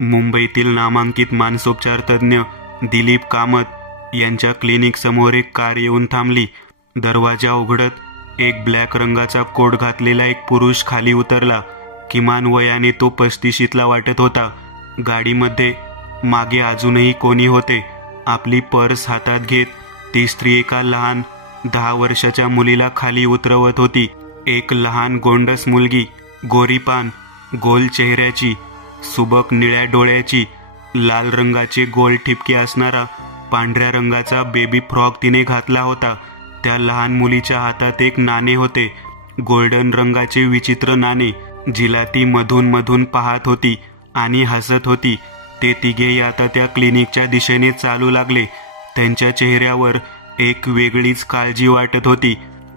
मुंबईतील नामांकित मानसोपचार तज्ज्ञ दिलीप कामत यांच्या क्लिनिक समोर एक कार येऊन थांबली. दरवाजा उघडत एक ब्लॅक रंगाचा कोट घातलेला एक पुरुष खाली उतरला. किमान वयाने तो 35ला वाटत होता. गाडीमध्ये मागे अजूनही कोणी होते. आपली पर्स हातात घेत ती स्त्री एका लहान 10 वर्षाच्या मुलीला खाली उतरवत होती. एक लहान गोंडस मुलगी, गोरीपान, गोल चेहऱ्याची, सुबक निळ्या डोळ्याची, लाल रंगाचे गोल ठिपके असणारा पांढऱ्या रंगाचा बेबी फ्रॉक तिने घातला होता. त्या लहान मुलीच्या हातात एक नाणे होते, गोल्डन रंगाचे विचित्र नाणे, जिला ती मधून मधून पाहत होती आणि हसत होती. ते तिघेही आता त्या क्लिनिकच्या दिशेने चालू लागले. त्यांच्या चेहऱ्यावर एक वेगळीच काळजी वाटत होती.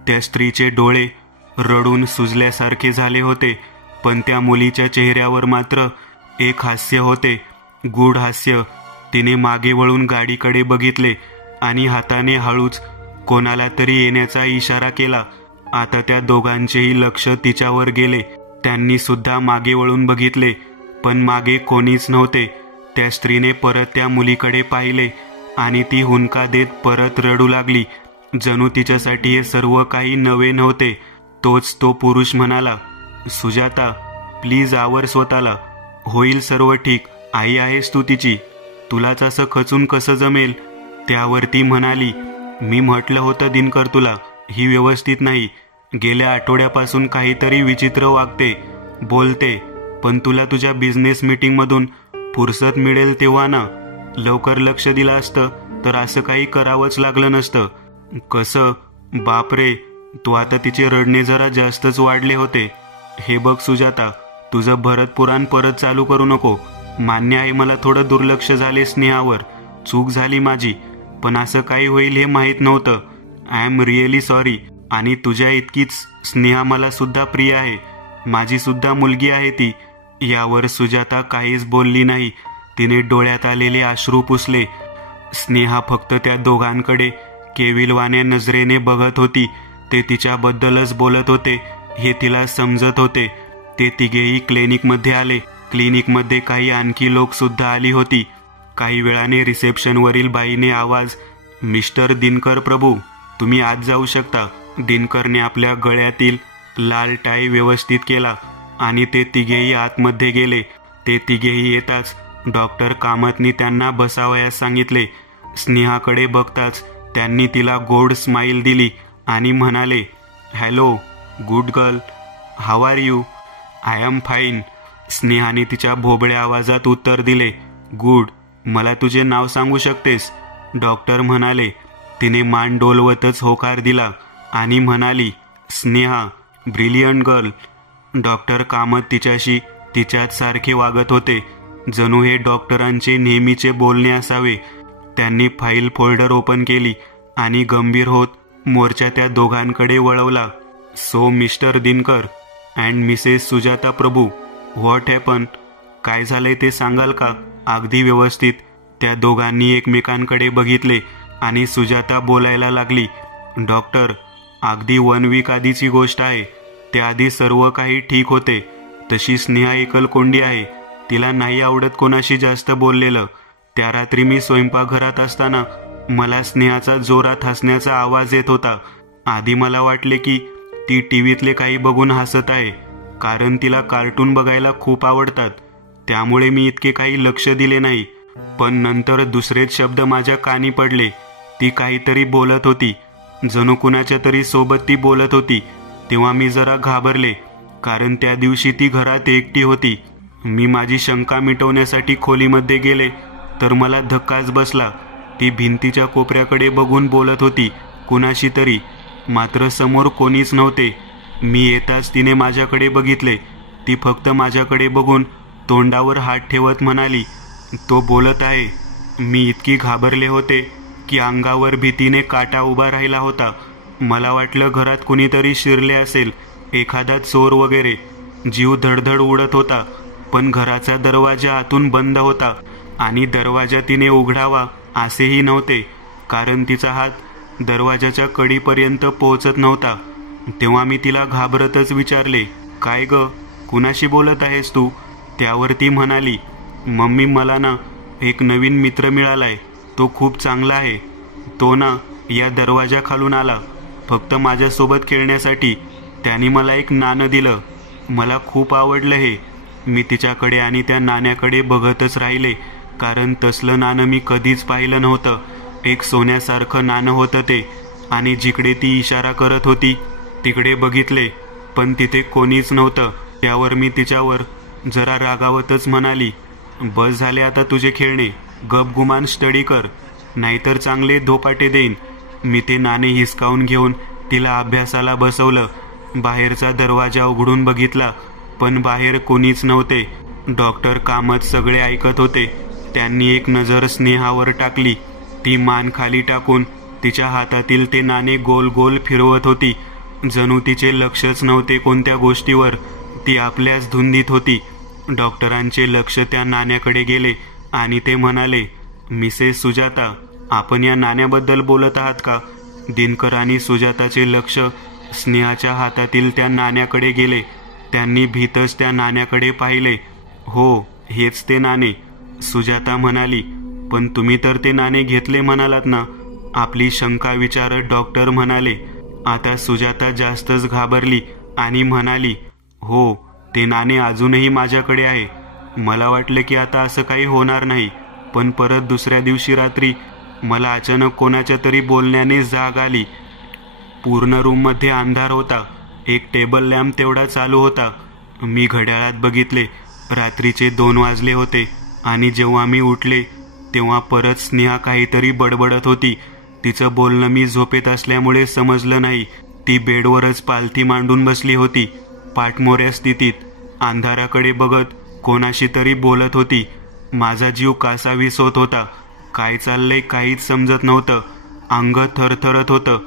त्या स्त्रीचे डोळे रडून सुजल्यासारखे झाले होते, पण त्या मुलीच्या चेहऱ्यावर मात्र एक हास्य होते, गूढ हास्य. तिने मागे वळून गाडीकडे बघितले आणि हाताने हळूच कोणाला तरी येण्याचा इशारा केला. आता त्या दोघांचेही लक्ष तिच्यावर गेले. त्यांनी सुद्धा मागे वळून बघितले, पण मागे कोणीच नव्हते. त्या स्त्रीने परत त्या मुलीकडे पाहिले आणि ती हुंदका देत परत रडू लागली, जणू तिच्यासाठी हे सर्व काही नवे नव्हते. तोच तो पुरुष म्हणाला, सुजाता, प्लीज आवर स्वतःला, होईल सर्व ठीक, आई आहेस तू तिची, तुलाच असं खचून कसं जमेल. त्यावर ती म्हणाली, मी म्हटलं होतं दिनकर तुला, ही व्यवस्थित नाही. गेल्या आठवड्यापासून काहीतरी विचित्र वागते, बोलते, पण तुला तुझ्या बिझनेस मीटिंगमधून फुरसत मिळेल तेव्हा ना. लवकर लक्ष दिलं असतं तर असं काही करावंच लागलं नसतं. कसं बापरे, तू आता तिचे रडणे जरा जास्तच वाढले होते. हे बघ सुजाता, तुझं भरत पुराण परत चालू करू नको. मान्य आहे मला थोडं दुर्लक्ष झाले स्नेहावर, चूक झाली माझी, पण असं काही होईल हे माहीत नव्हतं. I am really sorry. आणि तुझ्या इतकीच स्नेहा मला सुद्धा प्रिय आहे, माझी सुद्धा मुलगी आहे ती. यावर सुजाता काहीच बोलली नाही. तिने डोळ्यात आलेले अश्रू पुसले. स्नेहा फक्त त्या दोघांकडे केविलवाण्या नजरेने बघत होती. ते तिच्याबद्दलच बोलत होते हे तिला समजत होते. ते तिघेही क्लिनिकमध्ये आले. क्लिनिकमध्ये काही आणखी लोक सुद्धा आली होती. काही वेळाने रिसेप्शनवरील बाईने आवाज, मिस्टर दिनकर प्रभू, तुम्ही आत जाऊ शकता. दिनकरने आपल्या गळ्यातील लाल टाय व्यवस्थित केला आणि ते तिघेही आतमध्ये गेले. ते तिघेही येताच डॉक्टर कामतनी त्यांना बसावयास सांगितले. स्नेहाकडे बघताच त्यांनी तिला गोड स्माईल दिली आणि म्हणाले, hello good girl, how are you. I am fine. स्नेहाने तिच्या भोबळ्या आवाजात उत्तर दिले, गुड. मला तुझे नाव सांगू शकतेस. डॉक्टर म्हणाले. तिने मान डोलवतच होकार दिला आणि म्हणाली, Sneha, brilliant girl. Doctor Kamat तिच्याशी तिच्याच सारखे वागत होते, जणू हे डॉक्टरांचे नेहमीचे बोलणे असावे. त्यांनी फाईल फोल्डर ओपन केली आणि गंभीर होत मोर्चा त्या दोघांकडे वळवला. So mister Dinkar and Mrs Sujata Prabhu, what happen. काय झालंय ते सांगाल का, अगदी व्यवस्थित. त्या दोघांनी एकमेकांकडे बघितले आणि सुजाता बोलायला लागली, डॉक्टर, अगदी 1 वीक आधीची गोष्ट आहे. त्याआधी सर्व काही ठीक होते. तशी स्नेहा एकलकोंडी आहे, तिला नाही आवडत कोणाशी जास्त बोललेलं. त्या रात्री मी स्वयंपाकघरात असताना मला स्नेहाचा जोरात हसण्याचा आवाज येत होता. आधी मला वाटले की ती टीव्हीतले काही बघून हसत आहे, कारण तिला कार्टून बघायला खूप आवडतात. त्यामुळे मी इतके काही लक्ष दिले नाही. पण नंतर दुसरेच शब्द माझ्या कानी पडले. ती काहीतरी बोलत होती, जणू कुणाच्या तरी सोबत ती बोलत होती. तेव्हा मी जरा घाबरले, कारण त्या दिवशी ती घरात एकटी होती. मी माझी शंका मिटवण्यासाठी खोलीमध्ये गेले तर मला धक्काच बसला. ती भिंतीच्या कोपऱ्याकडे बघून बोलत होती कुणाशी तरी, मात्र समोर कोणीच नव्हते. मी येताच तिने माझ्याकडे बघितले. ती फक्त माझ्याकडे बघून तोंडावर हात ठेवत म्हणाली, तो बोलत आहे. मी इतकी घाबरले होते की अंगावर भीतीने काटा उभा राहिला होता. मला वाटलं घरात कुणीतरी शिरले असेल, एखादा चोर वगैरे. जीव धडधड उडत होता, पण घराचा दरवाजा आतून बंद होता आणि दरवाजा तिने उघडावा असेही नव्हते, कारण तिचा हात दरवाजाच्या कडीपर्यंत पोहोचत नव्हता. तेव्हा मी तिला घाबरतच विचारले, काय ग, कुणाशी बोलत आहेस तू. त्यावर ती म्हणाली, मम्मी मला ना एक नवीन मित्र मिळालाय, तो खूप चांगला आहे. तो ना या दरवाजा खालून आला फक्त माझ्यासोबत खेळण्यासाठी. त्याने मला एक नाणं दिलं. मला खूप आवडलं हे. मी तिच्याकडे आणि त्या नाण्याकडे बघतच राहिले, कारण तसलं नाणं मी कधीच पाहिलं नव्हतं. एक सोन्यासारखं नाणं होतं ते, आणि जिकडे ती इशारा करत होती तिकडे बघितले, पण तिथे कोणीच नव्हतं. त्यावर मी तिच्यावर जरा रागावतच म्हणाली, बस झाले आता तुझे खेळणे, गपगुमान स्टडी कर, नाहीतर चांगले धोपाटे देईन. मी ते नाणे हिसकावून घेऊन तिला अभ्यासाला बसवलं. बाहेरचा दरवाजा उघडून बघितला, पण बाहेर कोणीच नव्हते. डॉक्टर कामत सगळे ऐकत होते. त्यांनी एक नजर स्नेहावर टाकली. ती मान खाली टाकून तिच्या हातातील ते नाणे गोल गोल फिरवत होती. जणू तिचे लक्षच नव्हते कोणत्या गोष्टीवर. ती आपल्याच धुंदीत होती. डॉक्टरांचे लक्ष त्या नाण्याकडे गेले आणि ते म्हणाले, मिसेस सुजाता, आपण या नाण्याबद्दल बोलत आहात का? दिनकर आणि सुजाताचे लक्ष स्नेहाच्या हातातील त्या नाण्याकडे गेले. त्यांनी भीतच त्या नाण्याकडे पाहिले. हो, हेच ते नाणे, सुजाता म्हणाली. पण तुम्ही तर ते नाणे घेतले म्हणालात ना? आपली शंका विचारत डॉक्टर म्हणाले. आता सुजाता जास्तच घाबरली आणि म्हणाली, हो, ते नाणे अजूनही माझ्याकडे आहे. मला वाटलं की आता असं काही होणार नाही, पण परत दुसऱ्या दिवशी रात्री मला अचानक कोणाच्या तरी बोलण्याने जाग आली. पूर्ण रूममध्ये अंधार होता. एक टेबल लॅम्प तेवढा चालू होता. मी घड्याळात बघितले. रात्रीचे 2 वाजले होते आणि जेव्हा मी उठले तेव्हा परत स्नेहा काहीतरी बडबडत होती. तिचं बोलणं मी झोपेत असल्यामुळे समजलं नाही. ती बेडवरच पालथी मांडून बसली होती, पाठमोऱ्या स्थितीत, अंधाराकडे बघत कोणाशी तरी बोलत होती. माझा जीव कासावीस होत होता. काय चाललंय काहीच समजत नव्हतं. अंग थरथरत होतं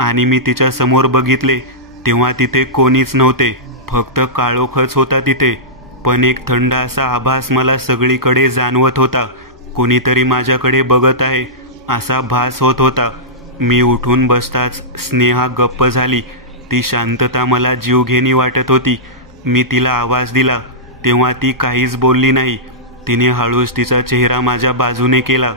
आणि मी तिच्या समोर बघितले तेव्हा तिथे कोणीच नव्हते, फक्त काळोखच होता तिथे. पण एक थंड असा आभास मला सगळीकडे जाणवत होता. कोणीतरी माझ्याकडे बघत आहे असा भास होत होता. मी उठून बसताच स्नेहा गप्प झाली. ती शांतता मला जीवघेणी वाटत होती. मी तिला आवाज दिला तेव्हा ती काहीच बोलली नाही. तिने हळूच तिचा चेहरा माझ्या बाजूने केला.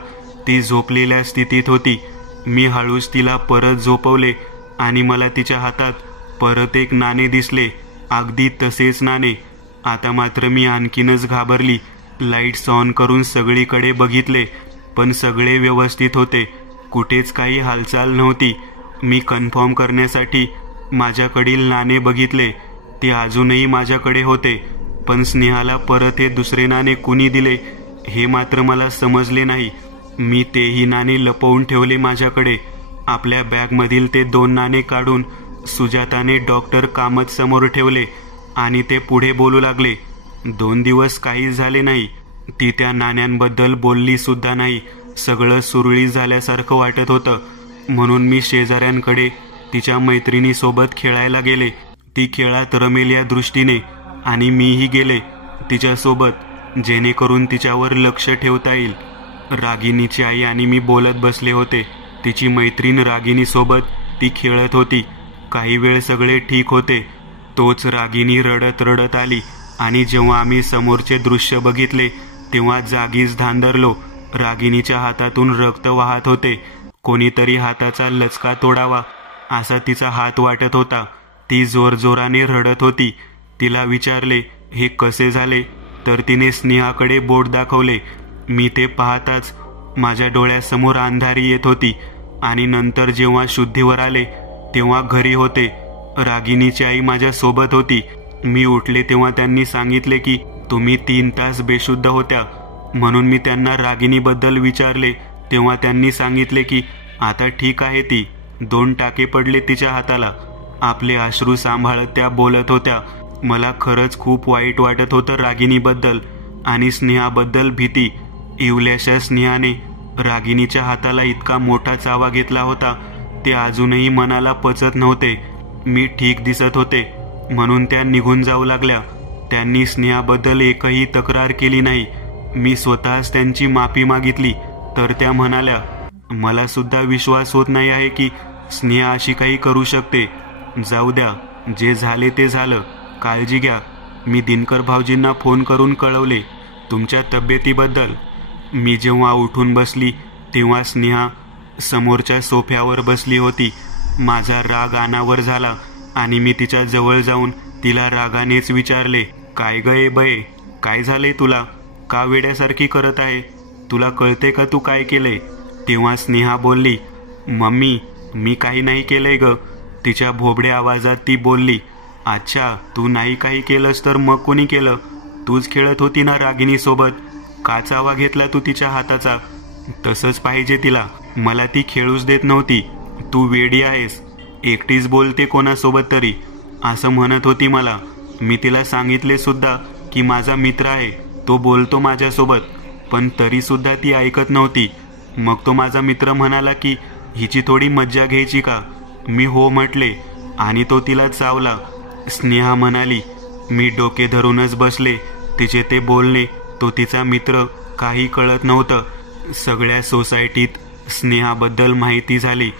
ती झोपलेल्या स्थितीत होती. मी हळूच तिला परत झोपवले आणि मला तिच्या हातात परत एक नाणे दिसले, अगदी तसेच नाणे. आता मात्र मी आणखीनच घाबरली. लाईट्स ऑन करून सगळीकडे बघितले, पण सगळे व्यवस्थित होते. कुठेच काही हालचाल नव्हती. मी कन्फर्म करण्यासाठी माझ्याकडील नाणे बघितले. ते अजूनही माझ्याकडे होते, पण स्नेहाला परत हे दुसरे नाणे कुणी दिले हे मात्र मला समजले नाही. मी तेही नाणे लपवून ठेवले माझ्याकडे. आपल्या बॅगमधील ते 2 नाणे काढून सुजाताने डॉक्टर कामत समोर ठेवले आणि ते पुढे बोलू लागले. 2 दिवस काहीच झाले नाही. ती त्या नाण्यांबद्दल बोलली सुद्धा नाही. सगळं सुरळीत झाल्यासारखं वाटत होतं. म्हणून मी शेजाऱ्यांकडे तिच्या मैत्रिणीसोबत खेळायला गेले. ती खेळात रमेल या दृष्टीने, आणि मीही गेले तिच्यासोबत, जेणेकरून तिच्यावर लक्ष ठेवता येईल. रागिनीची आई आणि मी बोलत बसले होते. तिची मैत्रीण रागिनीसोबत ती खेळत होती. काही वेळ सगळे ठीक होते. तोच रागिनी रडत रडत आली आणि जेव्हा आम्ही समोरचे दृश्य बघितले तेव्हा जागीच धांदरलो. रागिनीच्या हातातून रक्त वाहत होते. कोणीतरी हाताचा लचका तोडावा असा तिचा हात वाटत होता. ती जोरजोराने रडत होती. तिला विचारले हे कसे झाले, तर तिने स्नेहाकडे बोट दाखवले. मी ते पाहताच माझ्या डोळ्यासमोर अंधारी येत होती. आणि नंतर जेव्हा शुद्धीवर आले तेव्हा घरी होते. रागिनीची आई माझ्या सोबत होती. मी उठले तेव्हा त्यांनी सांगितले की तुम्ही 3 तास बेशुद्ध होत्या. म्हणून मी त्यांना रागिनीबद्दल विचारले तेव्हा त्यांनी सांगितले की आता ठीक आहे ती. 2 टाके पडले तिच्या हाताला. आपले अश्रू सांभाळत त्या बोलत होत्या. मला खरंच खूप वाईट वाटत होतं रागिनीबद्दल आणि स्नेहाबद्दल भीती. इवल्याशा स्नेहाने रागिनीच्या हाताला इतका मोठा चावा घेतला होता ते अजूनही मनाला पचत नव्हते. मी ठीक दिसत होते म्हणून त्या निघून जाऊ लागल्या. त्यांनी स्नेहाबद्दल एकही तक्रार केली नाही. मी स्वतःच त्यांची माफी मागितली तर त्या म्हणाल्या, मला सुद्धा विश्वास होत नाही आहे की स्नेहा अशी काही करू शकते. जाऊ द्या, जे झाले ते झालं, काळजी घ्या. मी दिनकर भाऊजींना फोन करून कळवले. तुमच्या तब्येतीबद्दल. मी जेव्हा उठून बसली तेव्हा स्नेहा समोरच्या सोफ्यावर बसली होती. माझा राग अनावर झाला आणि मी तिच्या जवळ जाऊन तिला रागानेच विचारले, काय गये बये, काय झाले तुला? का वेड्यासारखी करत आहे? तुला कळते का तू काय केलंय? तेव्हा स्नेहा बोलली, मम्मी मी काही नाही केलंय ग. तिच्या भोबड्या आवाजात ती बोलली, अच्छा तू नाही काही केलंस तर मग कोणी केलं? तूच खेळत होती ना रागिणीसोबत, का चावा घेतला तू तिच्या हाताचा? तसंच पाहिजे तिला, मला ती खेळूच देत नव्हती. तू वेडी आहेस, एकटीच बोलते कोणासोबत तरी, असं म्हणत होती मला. मी तिला सांगितले सुद्धा की माझा मित्र आहे, तो बोलतो माझ्यासोबत, पण तरी सुद्धा ती ऐकत नव्हती. मग तो माझा मित्र म्हणाला की हिची थोडी मज्जा घ्यायची का? मी हो म्हटले आणि तो तिला चावला. स्नेहा म्हणाली. मी डोके धरूनच बसले. तिचे ते बोलणे, तो तिचा मित्र, काही कळत नव्हतं. सगळ्या सोसायटीत स्नेहाबद्दल माहिती झाली.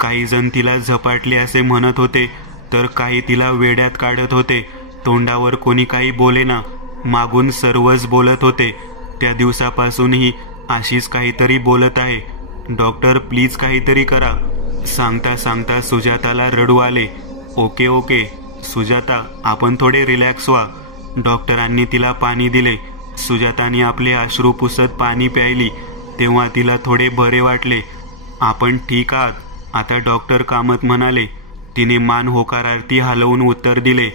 काही जण तिला झपाटले असे म्हणत होते, तर काही तिला वेड्यात काढत होते. तोंडावर कोणी काही बोलेना, मागून सर्वच बोलत होते. त्या दिवसापासूनही अशीच काहीतरी बोलत आहे. डॉक्टर प्लीज काहीतरी करा. सांगता सांगता सुजाताला रडू आले. ओके ओके सुजाता, आपण थोडे रिलॅक्स व्हा. डॉक्टरांनी तिला पाणी दिले. सुजाताने आपले अश्रू पुसत पाणी प्यायली. तेव्हा तिला थोडे बरे वाटले. आपण ठीक आहात आता, डॉक्टर कामत म्हणाले. तिने मान होकारार्थी हलवून उत्तर दिले,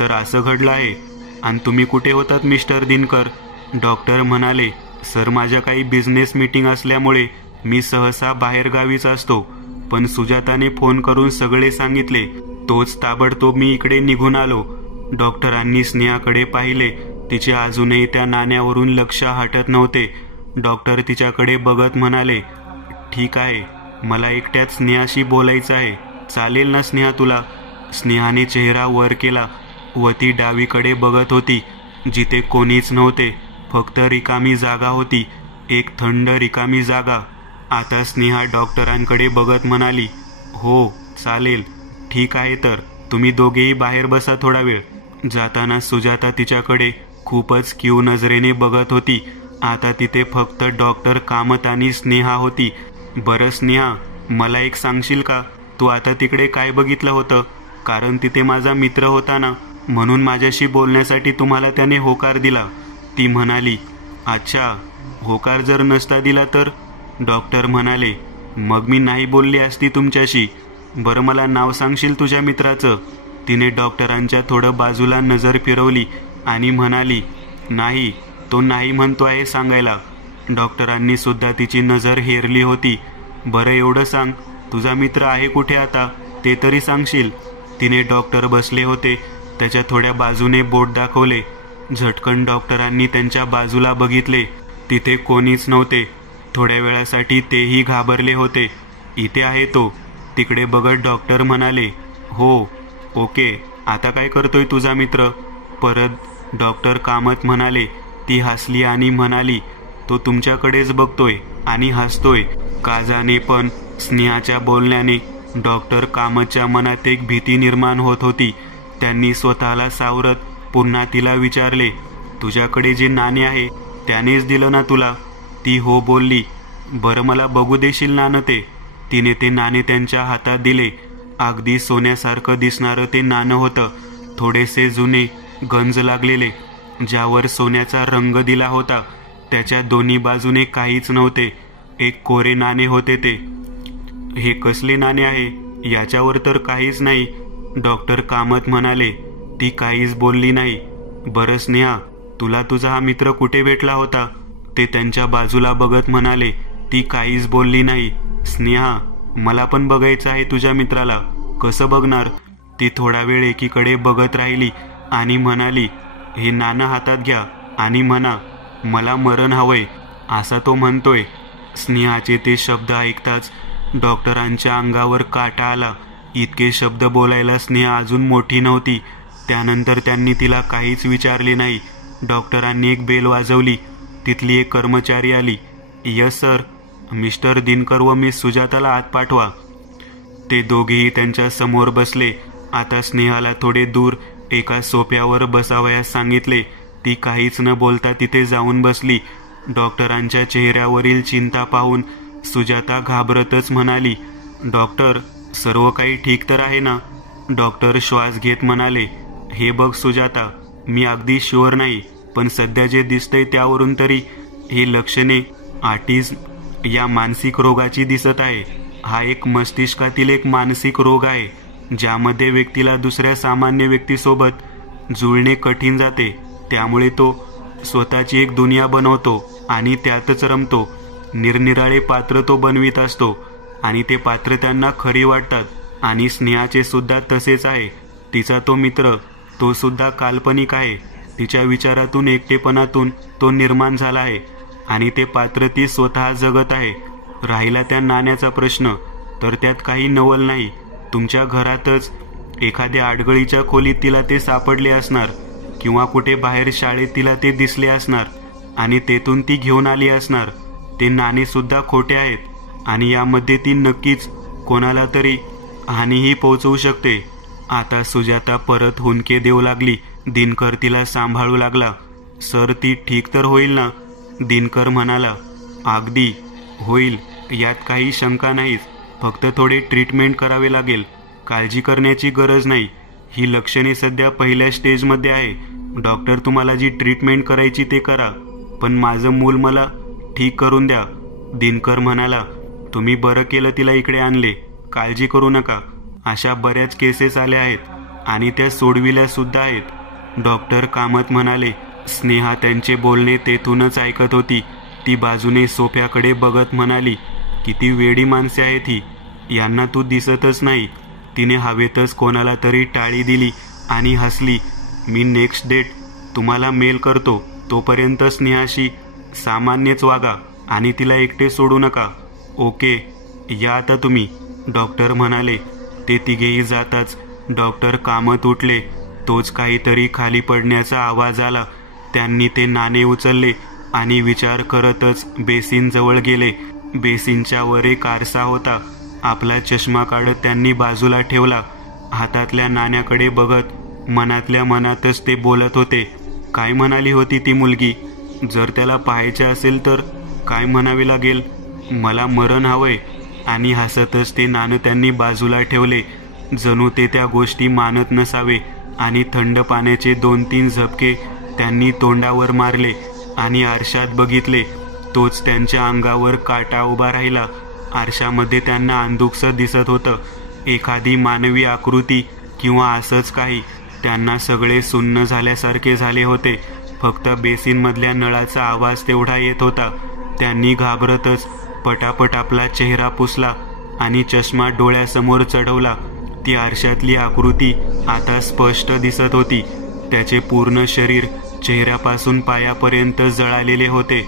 तर असं घडलं आहे. आणि तुम्ही कुठे होतात मिस्टर दिनकर? डॉक्टर म्हणाले, सर माझ्या काही बिझनेस मीटिंग असल्यामुळे मी सहसा बाहेरगावीच असतो, पण सुजाताने फोन करून सगळे सांगितले, तोच ताबडतोब मी इकडे निघून आलो. डॉक्टरांनी स्नेहाकडे पाहिले. तिचे अजूनही त्या नाण्यावरून लक्ष हटत नव्हते. डॉक्टर तिच्याकडे बघत म्हणाले, ठीक आहे, मला एकट्यात स्नेहाशी बोलायचं आहे, चालेल ना स्नेहा तुला? स्नेहाने चेहरा वर केला व ती डावीकडे बघत होती, जिथे कोणीच नव्हते, फक्त रिकामी जागा होती, एक थंड रिकामी जागा. आता स्नेहा डॉक्टरांकडे बघत म्हणाली, हो चालेल, ठीक आहे, तर तुम्ही दोघेही बाहेर बसा थोडा वेळ. जाताना सुजाता तिच्याकडे खूपच कीव नजरेने बघत होती. आता तिथे फक्त डॉक्टर कामत आणि स्नेहा होती. बरं स्नेहा, मला एक सांगशील का, तू आता तिकडे काय बघितलं होतं? कारण तिथे माझा मित्र होता ना, म्हणून माझ्याशी बोलण्यासाठी तुम्हाला त्याने होकार दिला. ती म्हणाली, अच्छा, होकार जर नसता दिला तर? डॉक्टर म्हणाले, मग मी नाही बोलली असती तुमच्याशी. बरं मला नाव सांगशील तुझ्या मित्राचं? तिने डॉक्टरांच्या थोडं बाजूला नजर फिरवली आणि म्हणाली, नाही, तो नाही म्हणतो आहे सांगायला. डॉक्टरांनी सुद्धा तिची नजर हेरली होती. बरं एवढं सांग, तुझा मित्र आहे कुठे आता, ते तरी सांगशील? तिने डॉक्टर बसले होते त्याच्या थोड्या बाजूने बोट दाखवले. झटकन डॉक्टरांनी त्यांच्या बाजूला बघितले. तिथे कोणीच नव्हते. थोड्या वेळासाठी तेही घाबरले होते. इथे आहे तो, तिकडे बघत डॉक्टर म्हणाले, हो ओके, आता काय करतोय तुझा मित्र? परत डॉक्टर कामत म्हणाले. ती हसली आणि म्हणाली, तो तुमच्याकडेच बघतोय आणि हसतोय. का जाणे, पण स्नेहाच्या बोलण्याने डॉक्टर कामतच्या मनात एक भीती निर्माण होत होती. त्यांनी स्वतःला सावरत पुन्हा तिला विचारले, तुझ्याकडे जे नाणे आहे त्यानेच दिलं ना तुला? ती हो बोलली. बरं मला बघू देशील नाणं ते? तिने ते नाणे त्यांच्या हातात दिले. अगदी सोन्यासारखं दिसणारं ते नाणं होतं. थोडेसे जुने, गंज लागलेले, ज्यावर सोन्याचा रंग दिला होता. त्याच्या दोन्ही बाजूने काहीच नव्हते, एक कोरे नाणे होते ते. हे कसले नाणे आहे? याच्यावर तर काहीच नाही, डॉक्टर कामत म्हणाले. ती काहीच बोलली नाही. बरं स्नेहा, तुला तुझा हा मित्र कुठे भेटला होता? ते त्यांच्या बाजूला बघत म्हणाले. ती काहीच बोलली नाही. स्नेहा, मला पण बघायचं आहे तुझ्या मित्राला. कसं बघणार? ती थोडा वेळ एकीकडे बघत राहिली आणि म्हणाली, हे नाणं हातात घ्या आणि म्हणा, मला मरण हवंय, असा तो म्हणतोय. स्नेहाचे ते शब्द ऐकताच डॉक्टरांच्या अंगावर काटा आला. इतके शब्द बोलायला स्नेहा अजून मोठी नव्हती. त्यानंतर त्यांनी तिला काहीच विचारले नाही. डॉक्टरांनी एक बेल वाजवली. तिथली एक कर्मचारी आली. यस सर, मिस्टर दिनकर व मिस सुजाताला आत पाठवा. ते दोघेही त्यांच्या समोर बसले. आता स्नेहाला थोडे दूर एका सोफ्यावर बसावयास सांगितले. ती काहीच न बोलता तिथे जाऊन बसली. डॉक्टरांच्या चेहऱ्यावरील चिंता पाहून सुजाता घाबरतच म्हणाली, डॉक्टर, सर्व काही ठीक तर आहे ना? डॉक्टर श्वास घेत म्हणाले, हे बघ सुजाता, मी अगदी शुअर नाही, पण सध्या जे दिसतंय त्यावरून तरी ही लक्षणे ऑटिझम या मानसिक रोगाची दिसत आहे. हा एक मस्तिष्कातील एक मानसिक रोग आहे, ज्यामध्ये व्यक्तीला दुसऱ्या सामान्य व्यक्तीसोबत जुळणे कठीण जाते. त्यामुळे तो स्वतःची एक दुनिया बनवतो आणि त्यातच रमतो. निरनिराळे पात्र तो बनवित असतो आणि ते पात्र त्यांना खरी वाटतात. आणि स्नेहाचे सुद्धा तसेच आहे. तिचा तो मित्र, तो सुद्धा काल्पनिक आहे. तिच्या विचारातून, एकटेपणातून तो निर्माण झाला आहे आणि ते पात्र ती स्वतः जगत आहे. राहिला त्या नाण्याचा प्रश्न, तर त्यात काही नवल नाही. तुमच्या घरातच एखाद्या आडगळीच्या खोलीत तिला ते सापडले असणार, किंवा कुठे बाहेर शाळेत तिला ते दिसले असणार आणि तेथून ती घेऊन आली असणार. ते नाणे सुद्धा खोटे आहेत आणि यामध्ये ती नक्कीच कोणाला तरी हानीही पोहोचवू शकते. आता सुजाता परत हुंदके देऊ लागली. दिनकर तिला सांभाळू लागला. सर, ती ठीक तर होईल ना? दिनकर म्हणाला, अगदी होईल, यात काही शंका नाहीच. फक्त थोडे ट्रीटमेंट करावे लागेल. काळजी करण्याची गरज नाही. ही लक्षणे सध्या पहिल्या स्टेजमध्ये आहे. डॉक्टर, तुम्हाला जी ट्रीटमेंट करायची ते करा, पण माझं मूल मला ठीक करून द्या. दिनकर म्हणाला, तुम्ही बरं केलं तिला इकडे आणले. काळजी करू नका. अशा बऱ्याच केसेस आल्या आहेत आणि त्या सोडविल्या सुद्धा आहेत. डॉक्टर कामत म्हणाले. स्नेहा त्यांचे बोलणे तेथूनच ऐकत होती. ती बाजूने सोफ्याकडे बघत म्हणाली, किती वेडी माणसे आहेत ही, यांना तू दिसतच नाही. तिने हवेतच कोणाला तरी टाळी दिली आणि हसली. मी नेक्स्ट डेट तुम्हाला मेल करतो. तोपर्यंत स्नेहाशी सामान्यच वागा आणि तिला एकटे सोडू नका. ओके, या आता तुम्ही, डॉक्टर म्हणाले. ते तिघेही जाताच डॉक्टर कामत उठले. तोच काहीतरी खाली पडण्याचा आवाज आला. त्यांनी ते नाणे उचलले आणि विचार करतच बेसिन जवळ गेले. बेसिनच्या वर एक आरसा होता. आपला चष्मा काढत त्यांनी बाजूला ठेवला. हातातल्या नाण्याकडे बघत मनातल्या मनातच ते बोलत होते. काय म्हणाली होती ती मुलगी? जर त्याला पाहायचे असेल तर काय म्हणावे लागेल? मला मरण हवंय. आणि हसतच ते नाणं त्यांनी बाजूला ठेवले, जणू ते त्या गोष्टी मानत नसावे. आणि थंड पाण्याचे 2-3 झपके त्यांनी तोंडावर मारले आणि आरशात बघितले. तोच त्यांच्या अंगावर काटा उभा राहिला. आरशामध्ये त्यांना अंधुकसं दिसत होतं, एखादी मानवी आकृती किंवा असंच काही. त्यांना सगळे सुन्न झाल्यासारखे झाले होते. फक्त बेसिनमधल्या नळाचा आवाज तेवढा येत होता. त्यांनी घाबरतच पटापट आपला चेहरा पुसला आणि चष्मा डोळ्यासमोर चढवला. ती आरशातली आकृती आता स्पष्ट दिसत होती. त्याचे पूर्ण शरीर चेहऱ्यापासून पायापर्यंत जळालेले होते.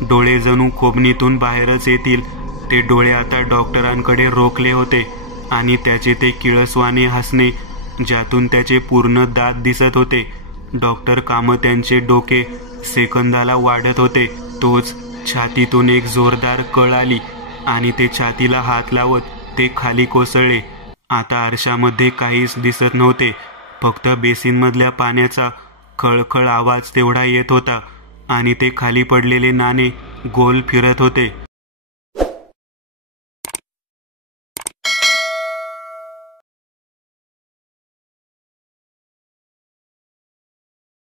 डोळे जणू खोबणीतून बाहेरच येतील. ते डोळे आता डॉक्टरांकडे रोखले होते आणि त्याचे ते किळसवाने हसणे, ज्यातून त्याचे पूर्ण दात दिसत होते. डॉक्टर कामत यांचे डोके सेकंदाला वाढत होते. तोच छातीतून एक जोरदार कळ आली आणि ते छातीला हात लावत ते खाली कोसळले. आता आरशामध्ये काहीच दिसत नव्हते. फक्त बेसिनमधल्या पाण्याचा खळखळ आवाज तेवढा येत होता आणि ते खाली पडलेले नाणे गोल फिरत होते.